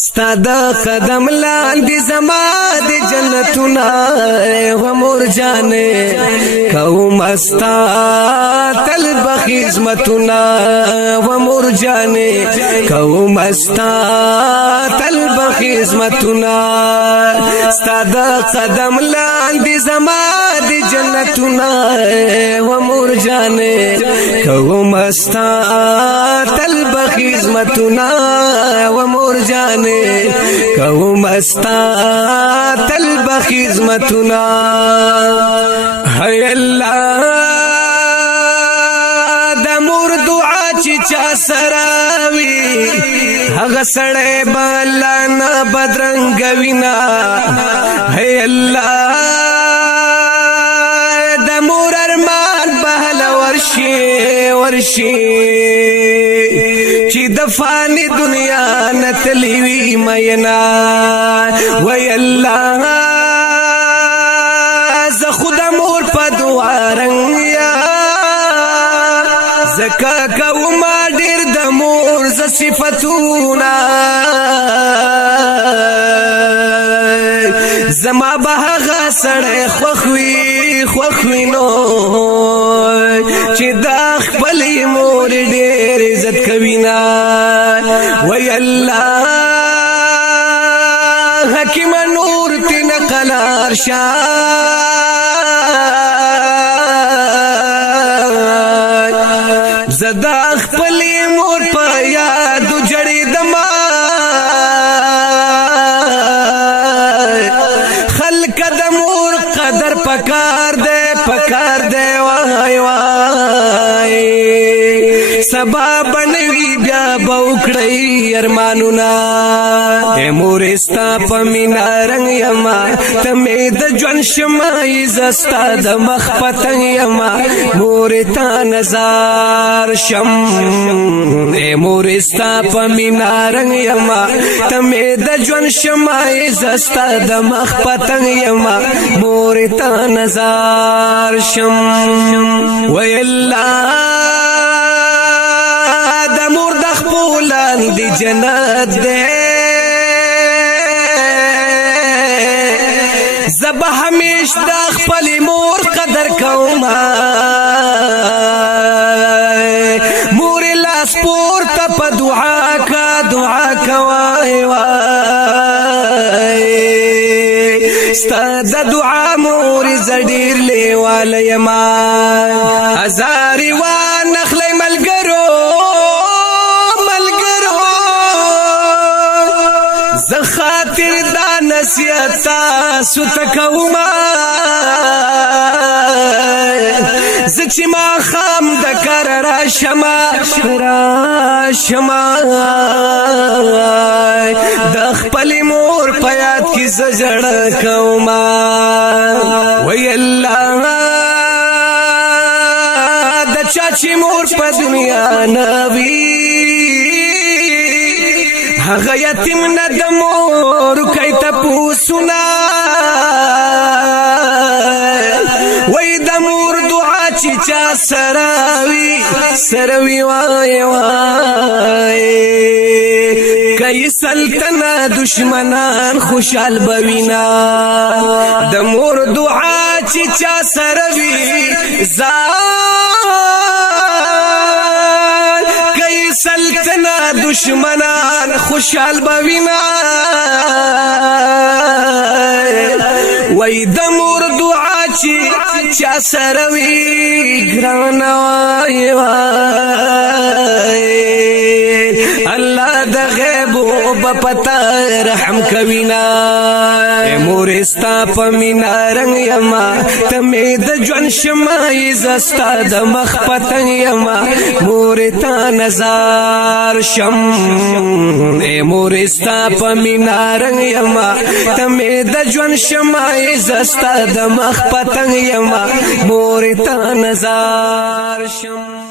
ستا د قدم لاندې زما د جنتونه و مور جانې کوم استا تل بخدمتونه و مور جانې کوم استا تل بخدمتونه ستا د قدم لاندې زما د جنتونه و مور جانې کوم استا تل بخدمتونه و مور جانې کوم استا تل بخدمتنا هی الله د مور دعا چې چا سراوي هغه سړی بل نه بدرنګ وینا هی الله د مور ارمان بهل ورشي چې د فانی دنیا نتلی وی مینا وی الله ز خود مور په دعا رنگیا زکا کوم ډیر د مور ز صفاتونه زما به هغه سړی خوخوي نو چې دا خپل مور ډېر عزت کوي نا وی الله حکیم نور تن قلار شای زدا خپل مور په یاد جړې دما خلق د مور قدر پکار دے وای وای سبا بنوي بیا بوکړی ارمانونا اے مورستا پمینا رنگ یما تمه د ژوند شمای زستا د مخ پتنګ یما مورتا نظر شم اے مورستا پمینا رنگ یما تمه د ژوند شمای زستا د مخ پتنګ یما مورتا نظر شم وی الله دی جنت دے زب ہمیش دا خپل مور قدر کوما مور لاس پور تا پا دعا کا وای وای ستا دا دعا مور زدیر لیوال یما ازاری وان نخلی ملگرو خاطر دا نصیحتا ستکوما زچی ما خام د کار راشما د خپل مور پیات کی زجړ کوما وی الله د چاچی مور په دنیا نوی هغه یتیم نه د مور کوي تپوسونه وای د مور دعا چې چا سروي وای وای کای سلطنه دشمنان خوشحال بوینا د مور دعا چې چا سروي سلطنه دشمنان خوشحال بوینا وای د مور دعا چې چا سروي ګران وای وای الله د غیب او پتا رحم کوینا مور استا پمینا رنگ یما تمه د ژوند شمای زستا د مخ پتنګ یما مور تا نظر شم اے مور استا پمینا رنگ یما تمه د ژوند شمای زستا د مخ پتنګ یما مور تا نظر شم